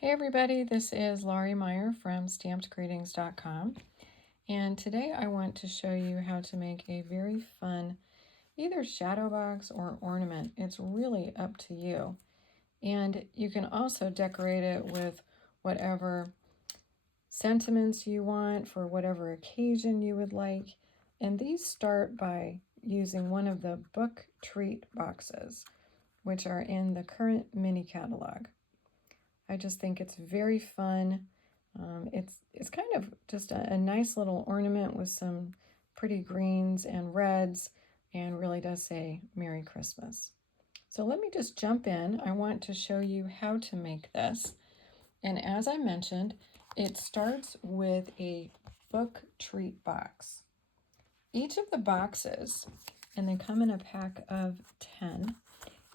Hey everybody, this is Laurie Meyer from stampedgreetings.com, and today I want to show you how to make a very fun either shadow box or ornament. It's really up to you, and you can also decorate it with whatever sentiments you want for whatever occasion you would like. And these start by using one of the book treat boxes, which are in the current mini catalog. I just think it's very fun. It's kind of just a nice little ornament with some pretty greens and reds, and really does say Merry Christmas. So let me just jump in. I want to show you how to make this. And as I mentioned, it starts with a book treat box. Each of the boxes, and they come in a pack of 10,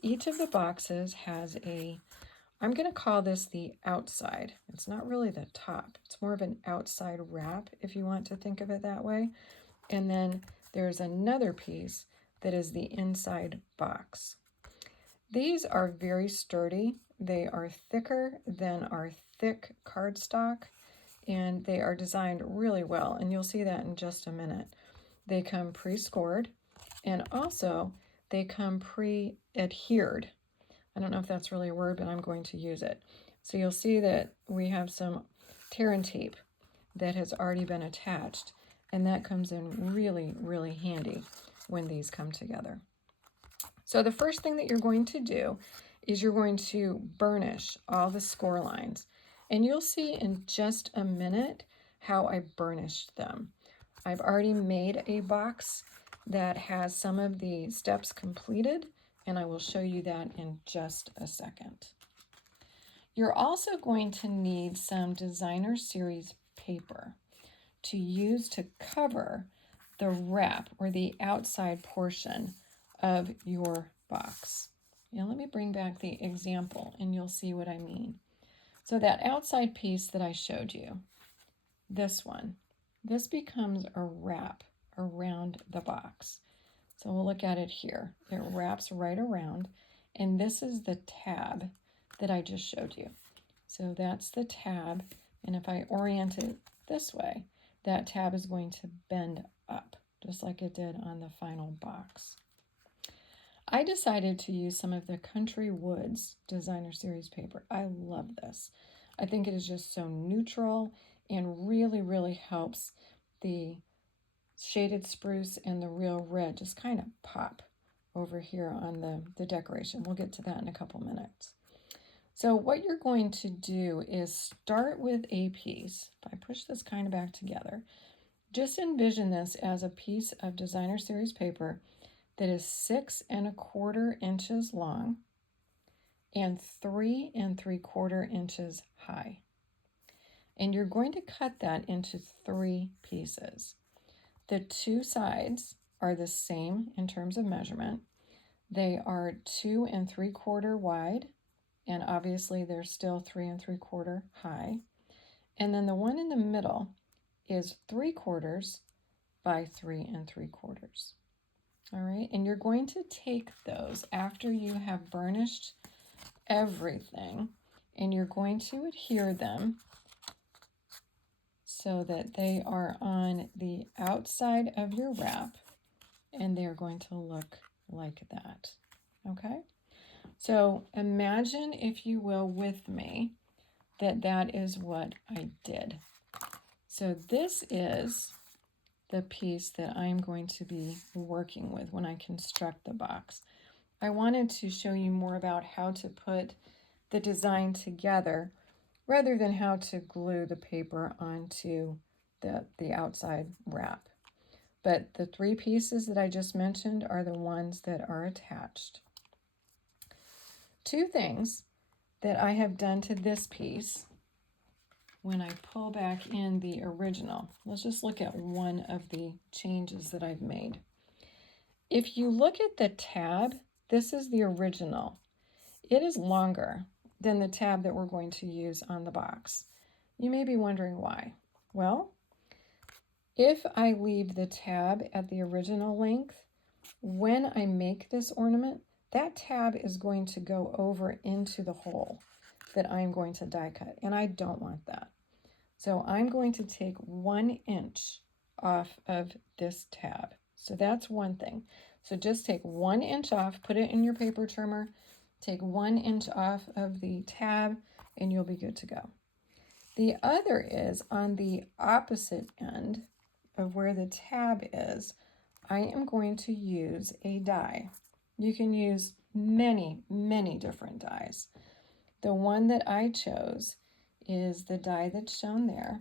each of the boxes has I'm going to call this the outside. It's not really the top. It's more of an outside wrap, if you want to think of it that way. And then there's another piece that is the inside box. These are very sturdy. They are thicker than our thick cardstock, and they are designed really well, and you'll see that in just a minute. They come pre-scored, and also they come pre-adhered. I don't know if that's really a word, but I'm going to use it. So you'll see that we have some tear and tape that has already been attached, and that comes in really, really handy when these come together. So the first thing that you're going to do is you're going to burnish all the score lines, and you'll see in just a minute how I burnished them. I've already made a box that has some of the steps completed, and I will show you that in just a second. You're also going to need some designer series paper to use to cover the wrap or the outside portion of your box. Now let me bring back the example and you'll see what I mean. So that outside piece that I showed you, this one, this becomes a wrap around the box. So we'll look at it here. It wraps right around, and this is the tab that I just showed you. So that's the tab, and if I orient it this way, that tab is going to bend up, just like it did on the final box. I decided to use some of the Country Woods Designer Series paper. I love this. I think it is just so neutral and really, really helps the shaded spruce and the real red just kind of pop over here on the decoration. We'll get to that in a couple minutes. So what you're going to do is start with a piece. If I push this kind of back together, just envision this as a piece of designer series paper that is 6 1/4 inches long and 3 3/4 inches high. And you're going to cut that into 3 pieces. The 2 sides are the same in terms of measurement. They are 2 3/4 wide, and obviously they're still 3 3/4 high. And then the one in the middle is 3/4 by 3 3/4. All right, and you're going to take those after you have burnished everything, and you're going to adhere them so that they are on the outside of your wrap, and they're going to look like that. Okay, so imagine, if you will, with me, that is what I did. So this is the piece that I'm going to be working with when I construct the box. I wanted to show you more about how to put the design together rather than how to glue the paper onto the outside wrap. But the 3 pieces that I just mentioned are the ones that are attached. 2 things that I have done to this piece when I pull back in the original. Let's just look at one of the changes that I've made. If you look at the tab, this is the original. It is longer than the tab that we're going to use on the box. You may be wondering why. Well, if I leave the tab at the original length, when I make this ornament, that tab is going to go over into the hole. that I'm going to die cut, and I don't want that. So I'm going to take 1 inch off of this tab. So that's one thing. So just take 1 inch off, put it in your paper trimmer, take 1 inch off of the tab, and you'll be good to go. The other is on the opposite end of where the tab is, I am going to use a die. You can use many, many different dies. The one that I chose is the die that's shown there,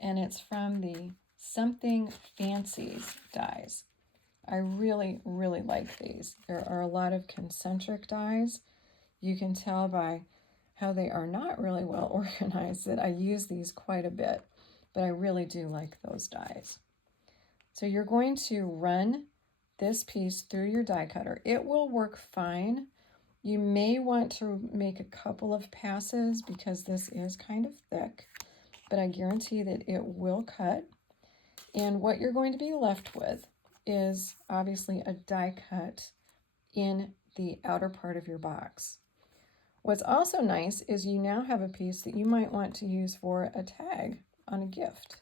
and it's from the Something Fancies dies. I really, really like these. There are a lot of concentric dies. You can tell by how they are not really well organized that I use these quite a bit, but I really do like those dies. So you're going to run this piece through your die cutter. It will work fine. You may want to make a couple of passes because this is kind of thick, but I guarantee that it will cut. And what you're going to be left with is obviously a die cut in the outer part of your box. What's also nice is you now have a piece that you might want to use for a tag on a gift.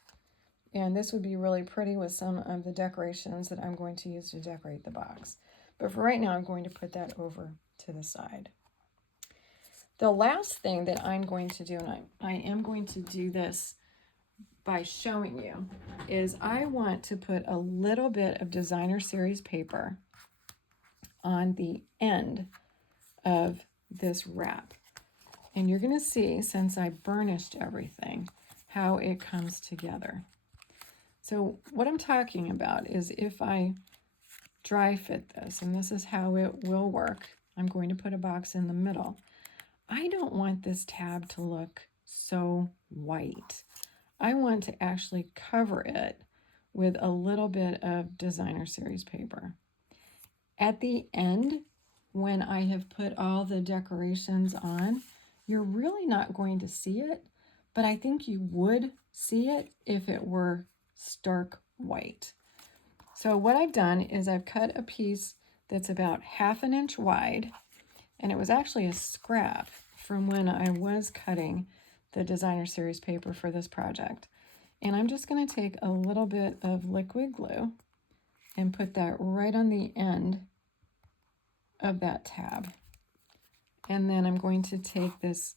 And this would be really pretty with some of the decorations that I'm going to use to decorate the box. But for right now, I'm going to put that over to the side. The last thing that I'm going to do, and I am going to do this by showing you, is I want to put a little bit of designer series paper on the end of this wrap. And you're going to see, since I burnished everything, how it comes together. So what I'm talking about is if I dry fit this, and this is how it will work, I'm going to put a box in the middle. I don't want this tab to look so white. I want to actually cover it with a little bit of designer series paper. At the end, when I have put all the decorations on, you're really not going to see it, but I think you would see it if it were stark white. So what I've done is I've cut a piece that's about 1/2 inch wide, and it was actually a scrap from when I was cutting the designer series paper for this project. And I'm just going to take a little bit of liquid glue and put that right on the end of that tab. And then I'm going to take this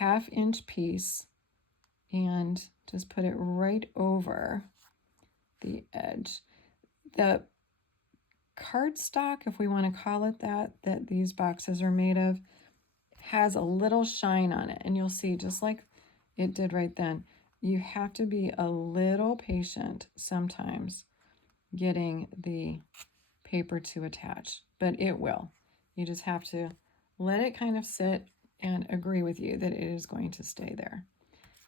1/2 inch piece and just put it right over the edge. The cardstock, if we want to call it that these boxes are made of, has a little shine on it. And you'll see, just like it did right then, you have to be a little patient sometimes getting the paper to attach, but it will. You just have to let it kind of sit and agree with you that it is going to stay there.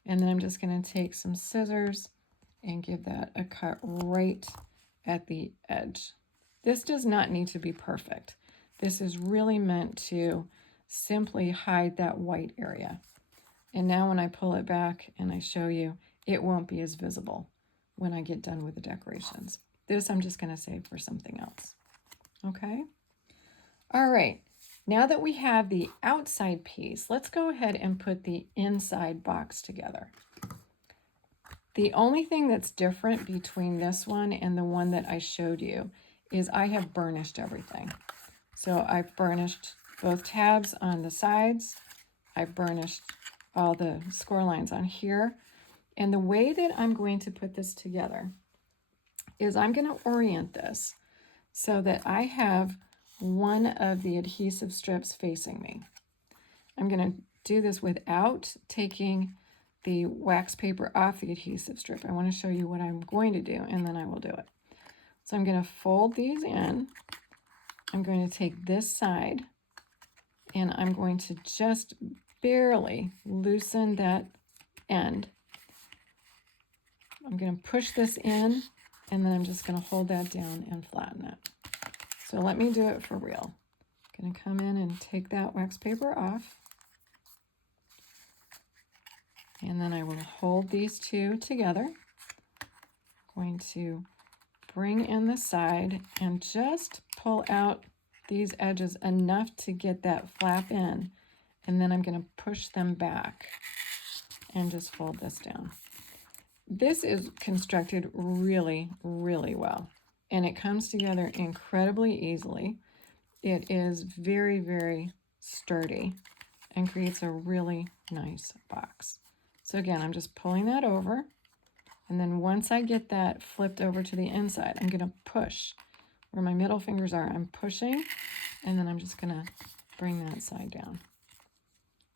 And then I'm just going to take some scissors and give that a cut right at the edge. This does not need to be perfect. This is really meant to simply hide that white area. And now when I pull it back and I show you, it won't be as visible when I get done with the decorations. This I'm just going to save for something else. Okay? All right. Now that we have the outside piece, let's go ahead and put the inside box together. The only thing that's different between this one and the one that I showed you is I have burnished everything. So I've burnished both tabs on the sides. I've burnished all the score lines on here. And the way that I'm going to put this together is I'm going to orient this so that I have one of the adhesive strips facing me. I'm going to do this without taking the wax paper off the adhesive strip. I want to show you what I'm going to do, and then I will do it. So I'm going to fold these in. I'm going to take this side, and I'm going to just barely loosen that end. I'm going to push this in, and then I'm just going to hold that down and flatten it. So let me do it for real. I'm going to come in and take that wax paper off. And then I will hold these two together. I'm going to bring in the side and just pull out these edges enough to get that flap in. and then I'm going to push them back and just fold this down. This is constructed really, really well, and it comes together incredibly easily. It is very, very sturdy and creates a really nice box. So again, I'm just pulling that over, and then once I get that flipped over to the inside, I'm going to push where my middle fingers are. I'm pushing, and then I'm just going to bring that side down.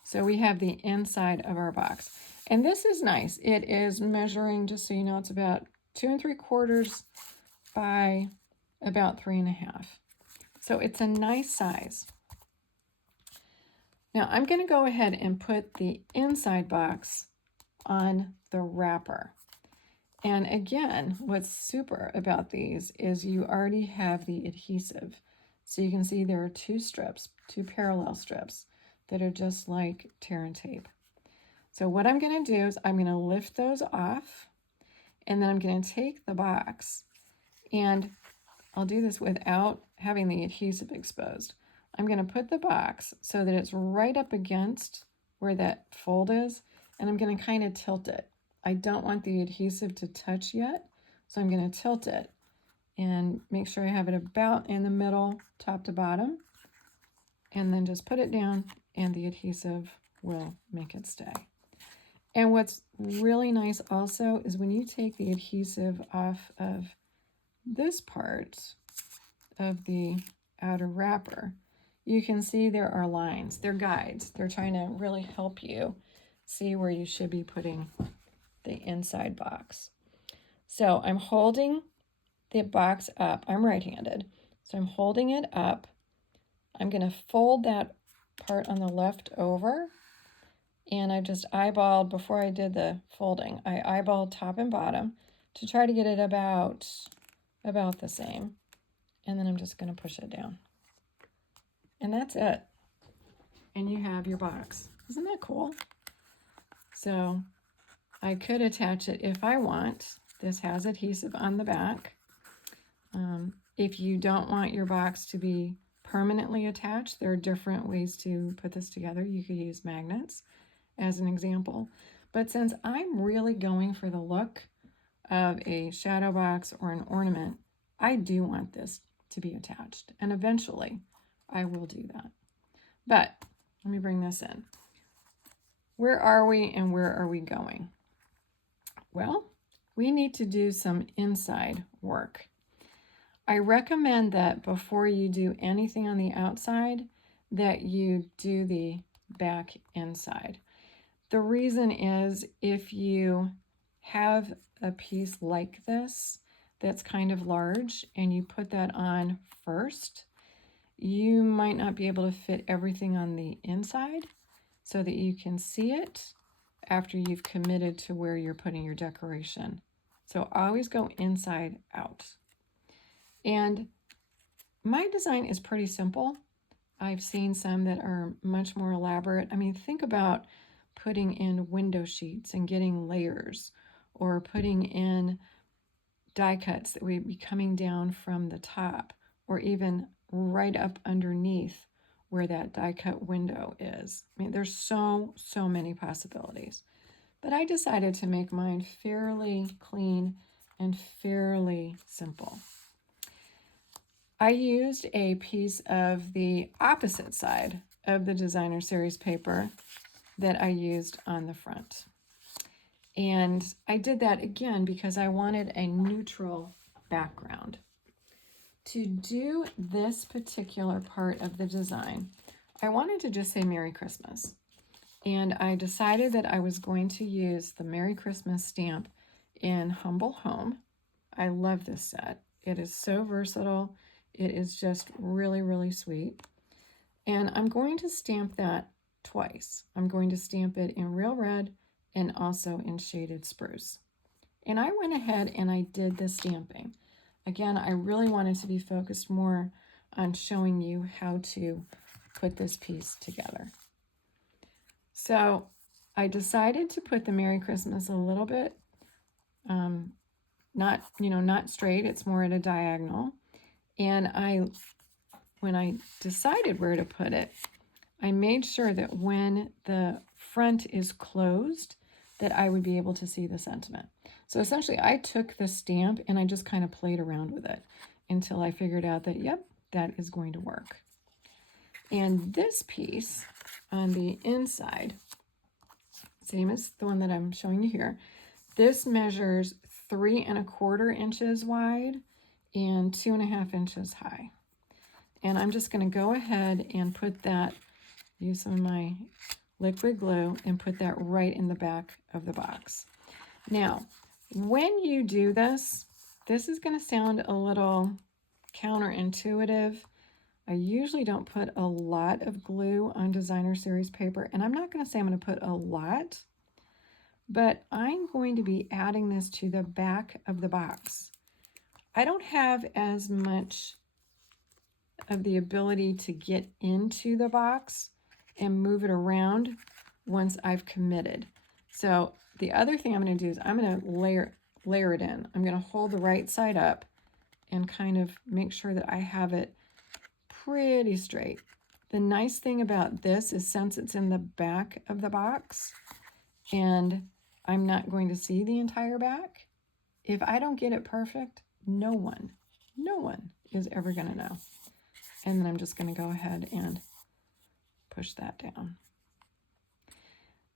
So we have the inside of our box. And this is nice. It is measuring, just so you know, it's about 2 3/4 by about 3 1/2. So it's a nice size. Now I'm going to go ahead and put the inside box on the wrapper. And again, what's super about these is you already have the adhesive. So you can see there are 2 strips, 2 parallel strips that are just like tear and tape. So what I'm going to do is I'm going to lift those off, and then I'm going to take the box, and I'll do this without having the adhesive exposed. I'm going to put the box so that it's right up against where that fold is, and I'm going to kind of tilt it. I don't want the adhesive to touch yet, so I'm going to tilt it and make sure I have it about in the middle, top to bottom, and then just put it down, and the adhesive will make it stay. And what's really nice also is when you take the adhesive off of this part of the outer wrapper, you can see there are lines. They're guides. They're trying to really help you see where you should be putting the inside box. So I'm holding the box up. I'm right-handed, so I'm holding it up. I'm going to fold that part on the left over, and I just eyeballed, before I did the folding, I eyeballed top and bottom to try to get it about the same. And then I'm just going to push it down. And that's it. And you have your box. Isn't that cool? So I could attach it if I want. This has adhesive on the back. If you don't want your box to be permanently attached, there are different ways to put this together. You could use magnets as an example. But since I'm really going for the look of a shadow box or an ornament, I do want this to be attached. And eventually I will do that. But let me bring this in. Where are we and where are we going? Well, we need to do some inside work. I recommend that before you do anything on the outside, that you do the back inside. The reason is, if you have a piece like this that's kind of large and you put that on first, you might not be able to fit everything on the inside so that you can see it after you've committed to where you're putting your decoration. So always go inside out. And my design is pretty simple. I've seen some that are much more elaborate. I mean, think about putting in window sheets and getting layers, or putting in die cuts that would be coming down from the top, or even right up underneath where that die cut window is. I mean, there's so many possibilities. But I decided to make mine fairly clean and fairly simple. I used a piece of the opposite side of the designer series paper that I used on the front. And I did that again because I wanted a neutral background. To do this particular part of the design, I wanted to just say Merry Christmas. And I decided that I was going to use the Merry Christmas stamp in Humble Home. I love this set. It is so versatile. It is just really, really sweet. And I'm going to stamp that twice. I'm going to stamp it in Real Red and also in Shaded Spruce. And I went ahead and I did the stamping. Again, I really wanted to be focused more on showing you how to put this piece together. So I decided to put the Merry Christmas a little bit, not straight, it's more at a diagonal. And when I decided where to put it, I made sure that when the front is closed, that I would be able to see the sentiment. So essentially I took the stamp and I just kind of played around with it until I figured out that, yep, that is going to work. And this piece on the inside, same as the one that I'm showing you here, this measures 3 1/4 inches wide and 2.5 inches high. And I'm just going to go ahead and put that, use some of my liquid glue and put that right in the back of the box. Now, when you do this, this is going to sound a little counterintuitive. I usually don't put a lot of glue on designer series paper, and I'm not going to say I'm going to put a lot, but I'm going to be adding this to the back of the box. I don't have as much of the ability to get into the box and move it around once I've committed. So the other thing I'm going to do is I'm going to layer it in. I'm going to hold the right side up and kind of make sure that I have it pretty straight. The nice thing about this is since it's in the back of the box and I'm not going to see the entire back, if I don't get it perfect, no one is ever going to know. And then I'm just going to go ahead and push that down.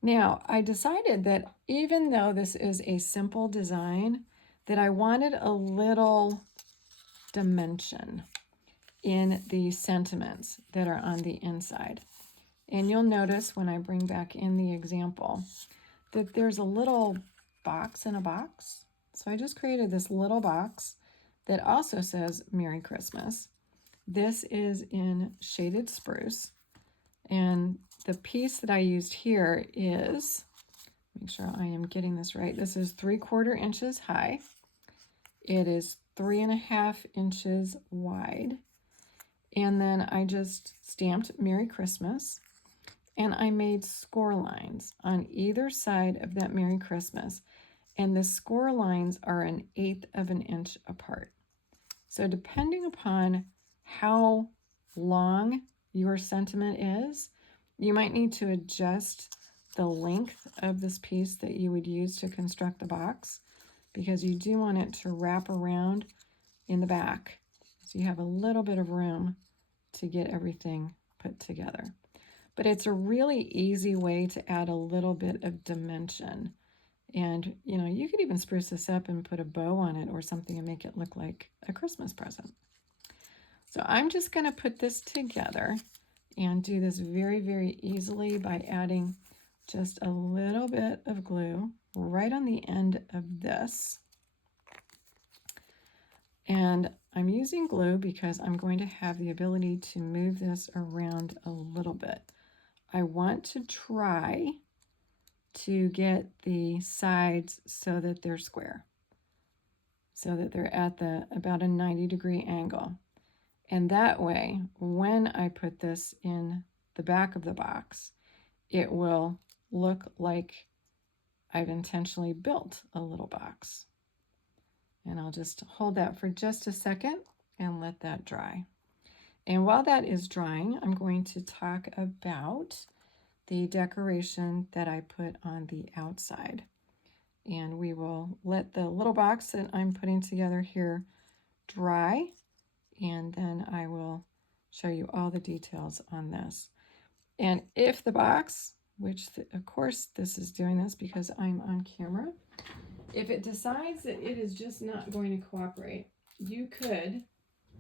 Now, I decided that even though this is a simple design, that I wanted a little dimension in the sentiments that are on the inside. And you'll notice when I bring back in the example that there's a little box in a box. So I just created this little box that also says Merry Christmas. This is in shaded spruce. And the piece that I used here is, make sure I am getting this right, this is 3/4 inches high. It is 3.5 inches wide. And then I just stamped Merry Christmas. And I made score lines on either side of that Merry Christmas. And the score lines are 1/8 of an inch apart. So depending upon how long your sentiment is, you might need to adjust the length of this piece that you would use to construct the box, because you do want it to wrap around in the back so you have a little bit of room to get everything put together. But it's a really easy way to add a little bit of dimension. And, you know, you could even spruce this up and put a bow on it or something and make it look like a Christmas present. So I'm just going to put this together and do this very, very easily by adding just a little bit of glue right on the end of this. And I'm using glue because I'm going to have the ability to move this around a little bit. I want to try to get the sides so that they're square, so that they're at about a 90-degree angle. And that way, when I put this in the back of the box, it will look like I've intentionally built a little box. And I'll just hold that for just a second and let that dry. And while that is drying, I'm going to talk about the decoration that I put on the outside. And we will let the little box that I'm putting together here dry, and then I will show you all the details on this. And if the box, which of course this is doing this because I'm on camera, if it decides that it is just not going to cooperate, you could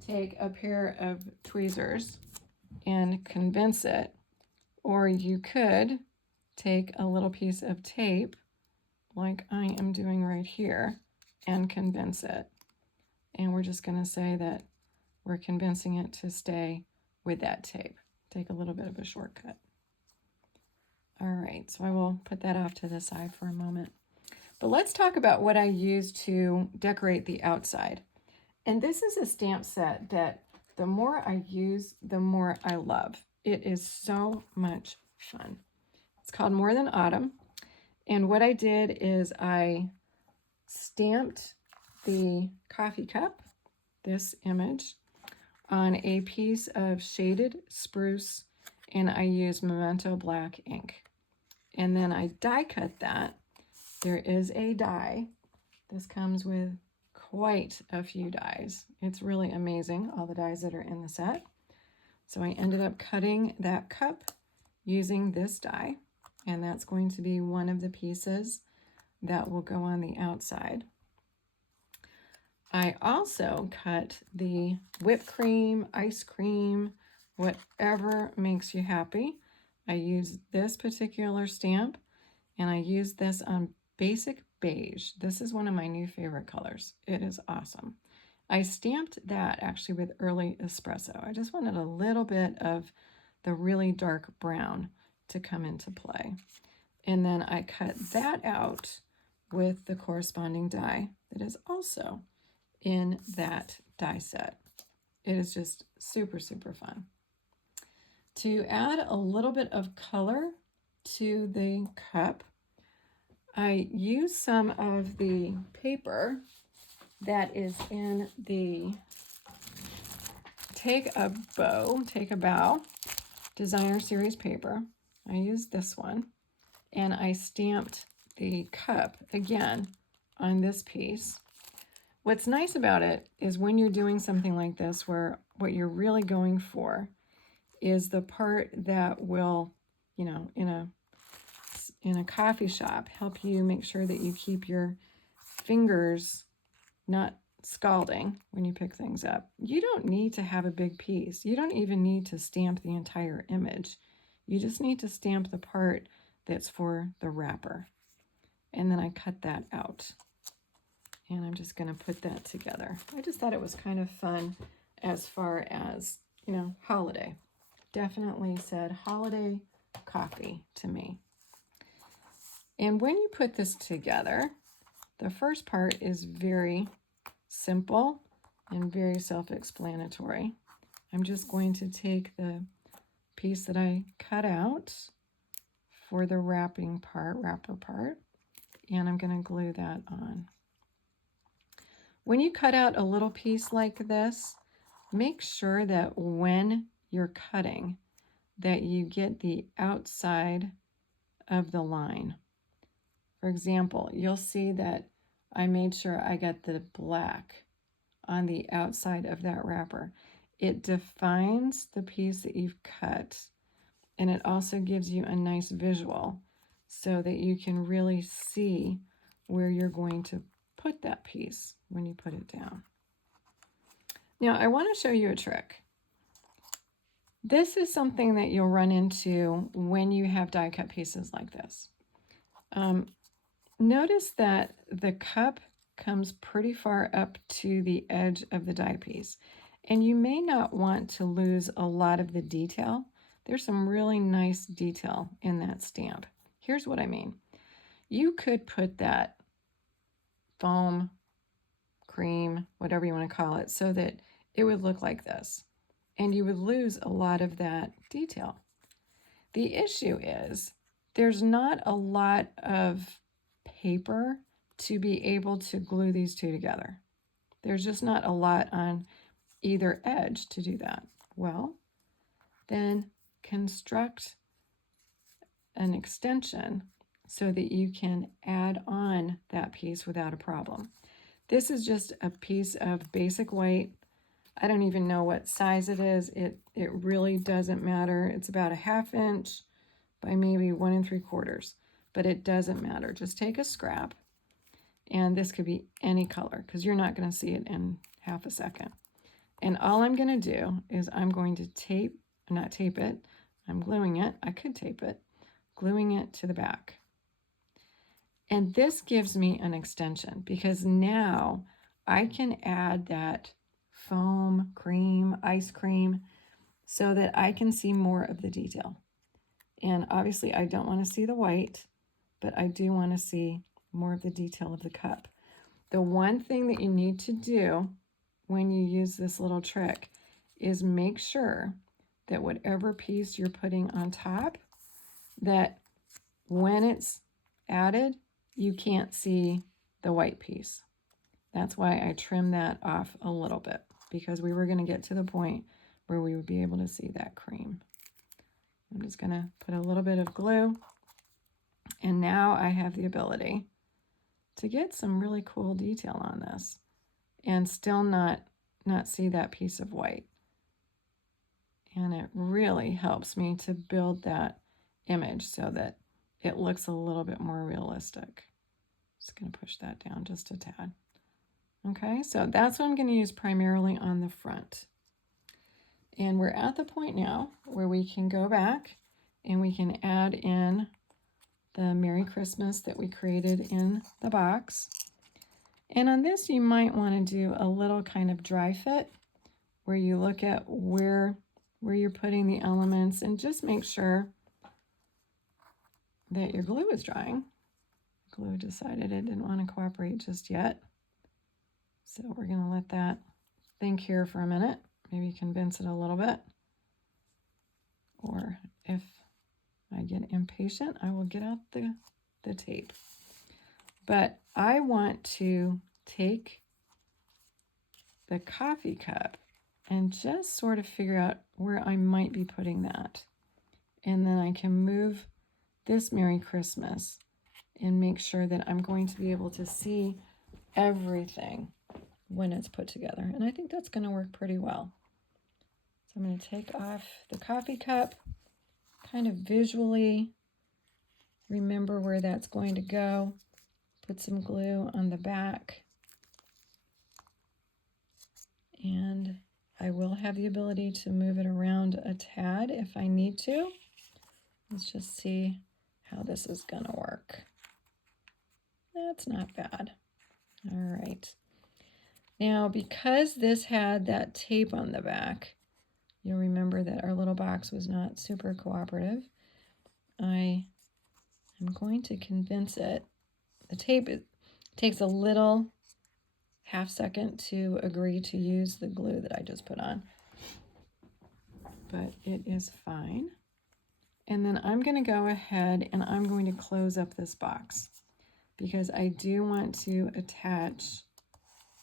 take a pair of tweezers and convince it, or you could take a little piece of tape like I am doing right here and convince it. And we're just going to say that we're convincing it to stay with that tape. Take a little bit of a shortcut. All right, so I will put that off to the side for a moment. But let's talk about what I use to decorate the outside. And this is a stamp set that the more I use, the more I love. It is so much fun. It's called More Than Autumn. And what I did is I stamped the coffee cup, this image, on a piece of shaded spruce and I use Memento black ink. And then I die cut that. There is a die. This comes with quite a few dies. It's really amazing, all the dies that are in the set. So I ended up cutting that cup using this die, and that's going to be one of the pieces that will go on the outside. I also cut the whipped cream, ice cream, whatever makes you happy. I used this particular stamp, and I used this on basic beige. This is one of my new favorite colors. It is awesome. I stamped that actually with early espresso. I just wanted a little bit of the really dark brown to come into play. And then I cut that out with the corresponding die that is also in that die set. It is just super, super fun. To add a little bit of color to the cup, I use some of the paper that is in the Take a Bow Designer Series paper. I used this one, and I stamped the cup again on this piece. What's nice about it is when you're doing something like this, where what you're really going for is the part that will, you know, in a coffee shop, help you make sure that you keep your fingers not scalding when you pick things up. You don't need to have a big piece. You don't even need to stamp the entire image. You just need to stamp the part that's for the wrapper. And then I cut that out. And I'm just going to put that together. I just thought it was kind of fun as far as, you know, holiday. Definitely said holiday coffee to me. And when you put this together, the first part is very simple and very self-explanatory. I'm just going to take the piece that I cut out for the wrapper part, and I'm going to glue that on. When you cut out a little piece like this, make sure that when you're cutting that you get the outside of the line. For example, you'll see that I made sure I got the black on the outside of that wrapper. It defines the piece that you've cut, and it also gives you a nice visual so that you can really see where you're going to put that piece when you put it down. Now, I want to show you a trick. This is something that you'll run into when you have die cut pieces like this. Notice that the cup comes pretty far up to the edge of the die piece, and you may not want to lose a lot of the detail. There's some really nice detail in that stamp. Here's what I mean. You could put that foam, cream, whatever you want to call it, so that it would look like this, and you would lose a lot of that detail. The issue is there's not a lot of paper to be able to glue these two together. There's just not a lot on either edge to do that. Well, then construct an extension so that you can add on that piece without a problem. This is just a piece of basic white. I don't even know what size it is. It really doesn't matter. It's about a 1/2 inch by maybe 1 3/4, but it doesn't matter. Just take a scrap, and this could be any color because you're not going to see it in half a second. And all I'm going to do is I'm going to not tape it, I'm gluing it. I could tape it, gluing it to the back. And this gives me an extension because now I can add that foam, cream, ice cream, so that I can see more of the detail. And obviously I don't want to see the white, but I do want to see more of the detail of the cup. The one thing that you need to do when you use this little trick is make sure that whatever piece you're putting on top, that when it's added, you can't see the white piece. That's why I trimmed that off a little bit, because we were going to get to the point where we would be able to see that cream. I'm just going to put a little bit of glue, and now I have the ability to get some really cool detail on this and still not see that piece of white. And it really helps me to build that image so that it looks a little bit more realistic. Just going to push that down just a tad. Okay, so that's what I'm going to use primarily on the front. And we're at the point now where we can go back and we can add in the Merry Christmas that we created in the box. And on this, you might want to do a little kind of dry fit where you look at where you're putting the elements and just make sure that your glue is drying. Glue decided it didn't want to cooperate just yet. So we're going to let that think here for a minute, maybe convince it a little bit. Or if I get impatient, I will get out the tape. But I want to take the coffee cup and just sort of figure out where I might be putting that. And then I can move this Merry Christmas and make sure that I'm going to be able to see everything when it's put together. And I think that's going to work pretty well. So I'm going to take off the coffee cup, kind of visually remember where that's going to go, put some glue on the back, and I will have the ability to move it around a tad if I need to. Let's just see how this is going to work. That's not bad. All right. Now, because this had that tape on the back, you'll remember that our little box was not super cooperative. I am going to convince it. The tape, it takes a little half second to agree to use the glue that I just put on, but it is fine. And then I'm going to go ahead and I'm going to close up this box because I do want to attach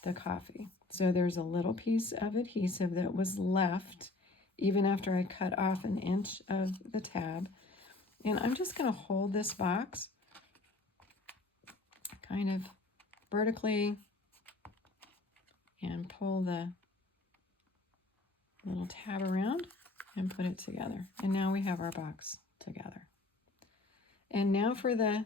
the coffee. So there's a little piece of adhesive that was left even after I cut off an inch of the tab. And I'm just going to hold this box kind of vertically and pull the little tab around and put it together. And now we have our box together. And now for the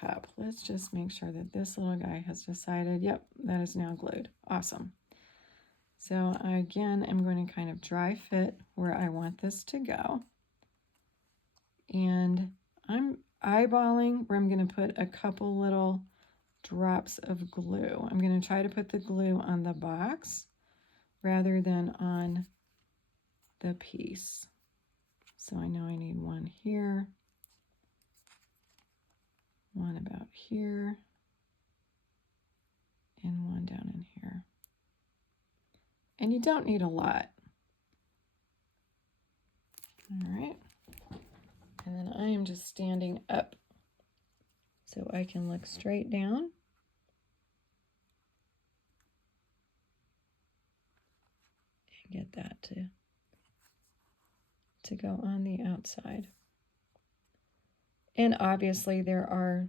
cup. Let's just make sure that this little guy has decided, yep, that is now glued. Awesome. So again, I'm going to kind of dry fit where I want this to go. And I'm eyeballing where I'm going to put a couple little drops of glue. I'm going to try to put the glue on the box rather than on the piece. So I know I need one here, one about here, and one down in here. And you don't need a lot. All right. And then I am just standing up so I can look straight down. And get that to go on the outside. And obviously there are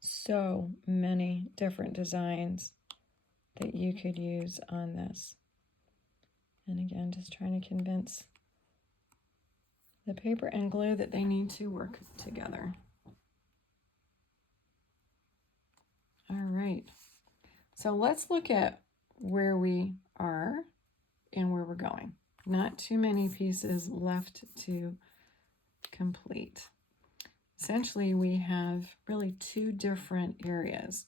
so many different designs that you could use on this. And again, just trying to convince the paper and glue that they need to work together. All right, so let's look at where we are and where we're going. Not too many pieces left to complete. Essentially, we have really two different areas.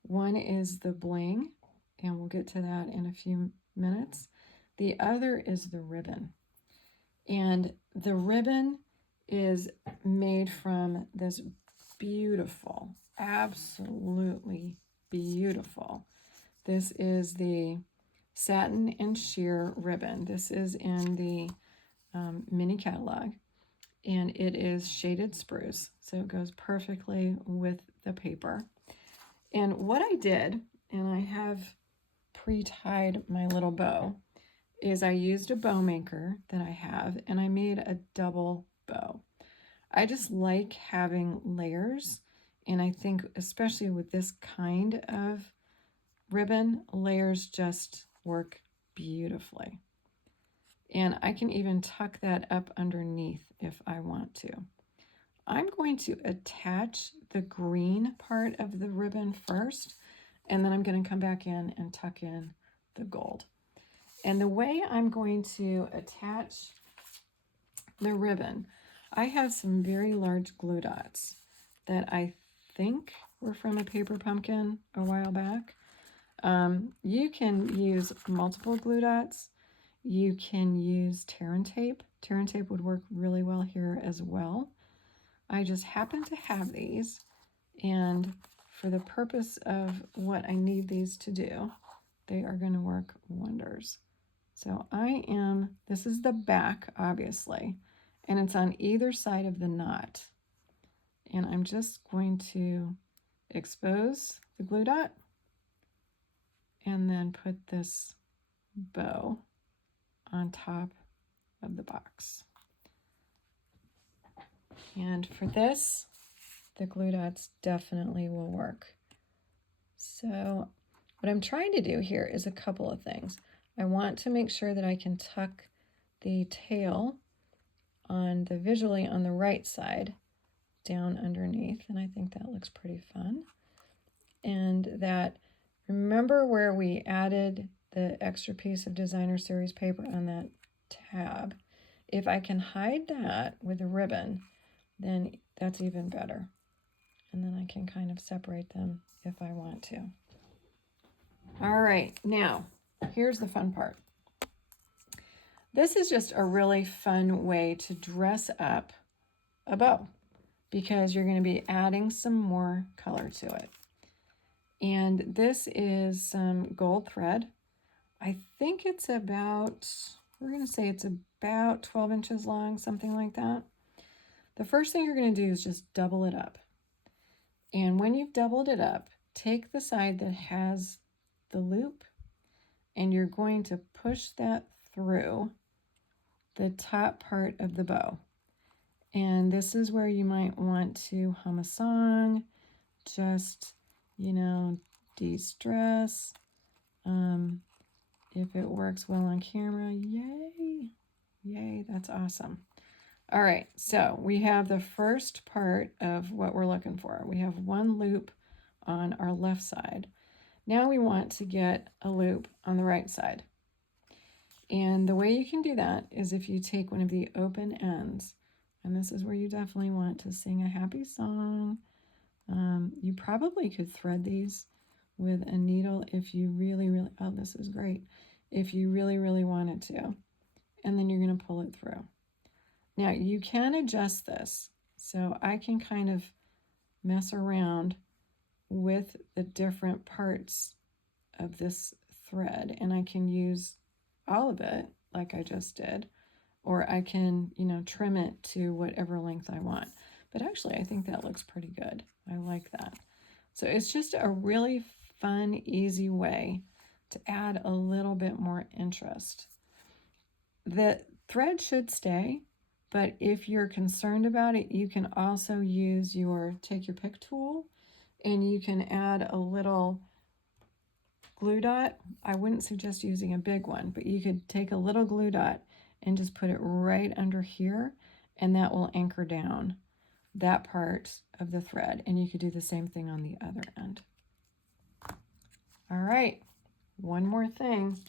One is the bling, and we'll get to that in a few minutes. The other is the ribbon. And the ribbon is made from this beautiful, absolutely beautiful. This is the satin and sheer ribbon. This is in the mini catalog, and it is shaded spruce, so it goes perfectly with the paper. And what I did, and I have pre-tied my little bow, is I used a bow maker that I have, and I made a double bow. I just like having layers, and I think especially with this kind of ribbon, layers just work beautifully. And I can even tuck that up underneath if I want to. I'm going to attach the green part of the ribbon first, and then I'm going to come back in and tuck in the gold. And the way I'm going to attach the ribbon, I have some very large glue dots that I think were from a paper pumpkin a while back. You can use multiple glue dots. You can use tear and tape. Tear and tape would work really well here as well. I just happen to have these, and for the purpose of what I need these to do, they are going to work wonders. So this is the back, obviously, and it's on either side of the knot. And I'm just going to expose the glue dot and then put this bow on top of the box. And for this, the glue dots definitely will work. So what I'm trying to do here is a couple of things. I want to make sure that I can tuck the tail visually on the right side down underneath, and I think that looks pretty fun. And that, remember where we added the extra piece of designer series paper on that tab? If I can hide that with a ribbon, then that's even better. And then I can kind of separate them if I want to. All right, now here's the fun part. This is just a really fun way to dress up a bow because you're going to be adding some more color to it. And this is some gold thread. I think it's about, we're going to say it's about 12 inches long, something like that. The first thing you're going to do is just double it up. And when you've doubled it up, take the side that has the loop, and you're going to push that through the top part of the bow. And this is where you might want to hum a song, just, de-stress. If it works well on camera, yay, that's awesome. All right, so we have the first part of what we're looking for. We have one loop on our left side. Now we want to get a loop on the right side. And the way you can do that is if you take one of the open ends, and this is where you definitely want to sing a happy song. You probably could thread these with a needle if you really, oh, this is great, if you really, really wanted to. And then you're going to pull it through. Now you can adjust this, so I can kind of mess around with the different parts of this thread, and I can use all of it like I just did, or I can, trim it to whatever length I want. But actually, I think that looks pretty good. I like that. So it's just a really fun, easy way to add a little bit more interest. The thread should stay, but if you're concerned about it, you can also use take your pick tool, and you can add a little glue dot. I wouldn't suggest using a big one, but you could take a little glue dot and just put it right under here, and that will anchor down that part of the thread. And you could do the same thing on the other end. All right, one more thing.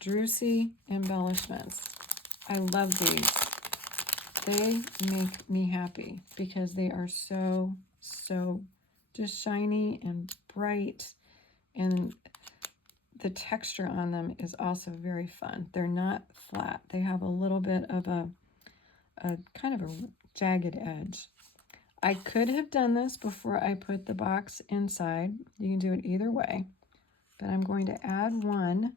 Drucy embellishments. I love these. They make me happy because they are so just shiny and bright, and the texture on them is also very fun. They're not flat. They have a little bit of a kind of a jagged edge. I could have done this before I put the box inside. You can do it either way, but I'm going to add one,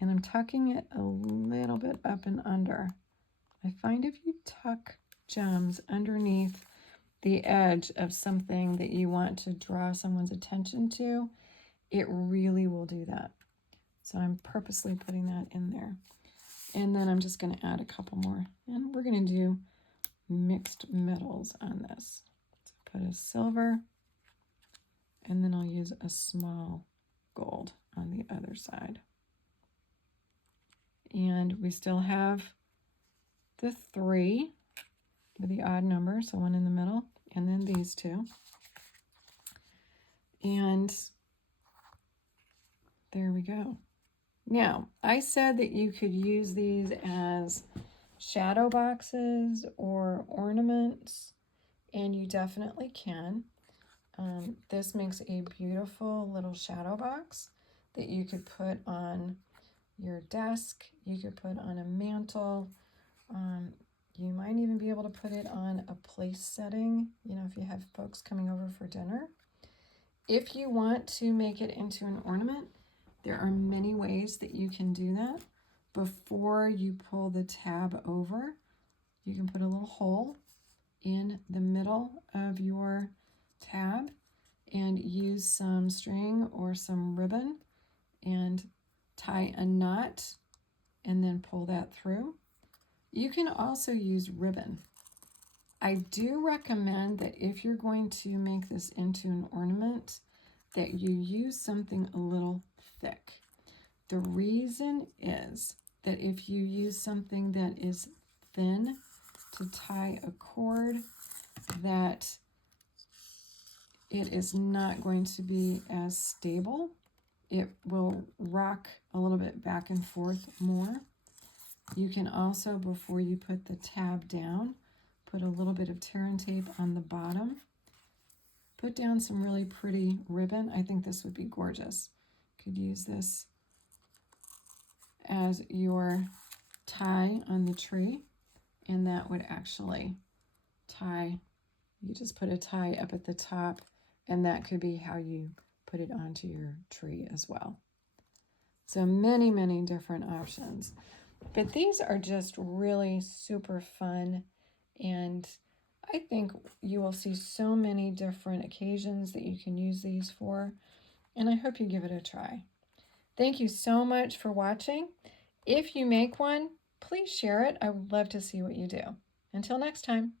and I'm tucking it a little bit up and under. I find if you tuck gems underneath the edge of something that you want to draw someone's attention to, it really will do that. So I'm purposely putting that in there. And then I'm just going to add a couple more. And we're going to do mixed metals on this. So put a silver, and then I'll use a small gold on the other side. And we still have the 3 with the odd number, so 1 in the middle, and then these 2. And there we go. Now, I said that you could use these as shadow boxes or ornaments, and you definitely can. This makes a beautiful little shadow box that you could put on your desk, you could put on a mantle, you might even be able to put it on a place setting, you know, if you have folks coming over for dinner. If you want to make it into an ornament, there are many ways that you can do that. Before you pull the tab over, you can put a little hole in the middle of your tab and use some string or some ribbon and tie a knot and then pull that through. You can also use ribbon. I do recommend that if you're going to make this into an ornament, that you use something a little thick. The reason is that if you use something that is thin to tie a cord, that it is not going to be as stable. It will rock a little bit back and forth more. You can also, before you put the tab down, put a little bit of tear and tape on the bottom. Put down some really pretty ribbon. I think this would be gorgeous. Could use this as your tie on the tree, and that would actually tie. You just put a tie up at the top, and that could be how you put it onto your tree as well. So many, many different options. But these are just really super fun, and I think you will see so many different occasions that you can use these for, and I hope you give it a try. Thank you so much for watching. If you make one, please share it. I would love to see what you do. Until next time.